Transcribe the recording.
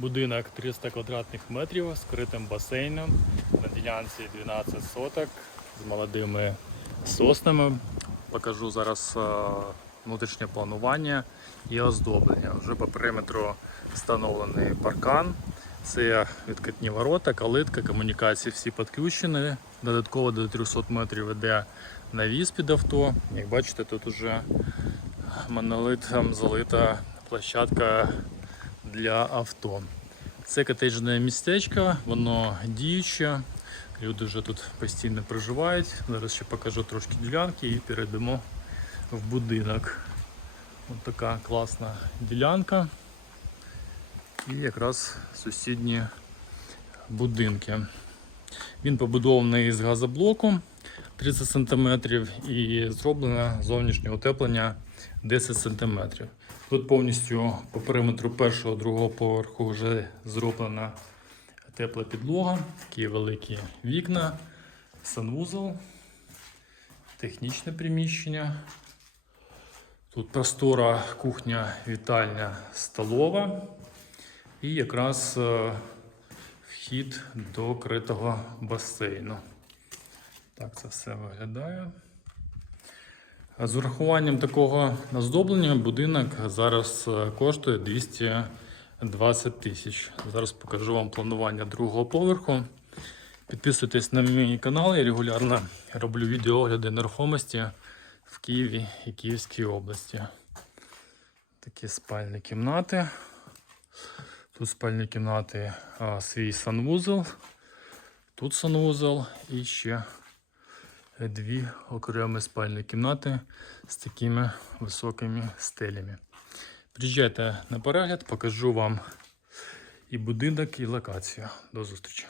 Будинок 300 квадратних метрів з критим басейном на ділянці 12 соток з молодими соснами. Покажу зараз е, внутрішнє планування і оздоблення. Вже по периметру встановлений паркан. Це відкатні ворота, калитка, комунікації всі підключені. Додатково до 300 метрів йде навіс під авто. Як бачите, тут уже монолитом залита площадка для авто. Це котеджне містечко, воно діюче. Люди вже тут постійно проживають. Зараз ще покажу трошки ділянки і перейдемо в будинок. Ось така класна ділянка. І якраз сусідні будинки. Він побудований з газоблоку 30 см і зроблене зовнішнє утеплення 10 см. Тут повністю по периметру першого другого поверху вже зроблена тепла підлога, такі великі вікна, санвузол, технічне приміщення. Тут простора кухня, вітальня, столова і якраз е, вхід до критого басейну. Так це все виглядає. З урахуванням такого оздоблення будинок зараз е, коштує 220 тисяч. Зараз покажу вам планування другого поверху. Підписуйтесь на мій канал, я регулярно роблю відеоогляди нерухомості в Києві і Київській області. Такі спальні кімнати. Тут спальні кімнати а, свій санвузол. Тут санвузол і ще дві окремі спальні кімнати з такими високими стелями. Приїжджайте на перегляд, покажу вам і будинок, і локацію. До зустрічі!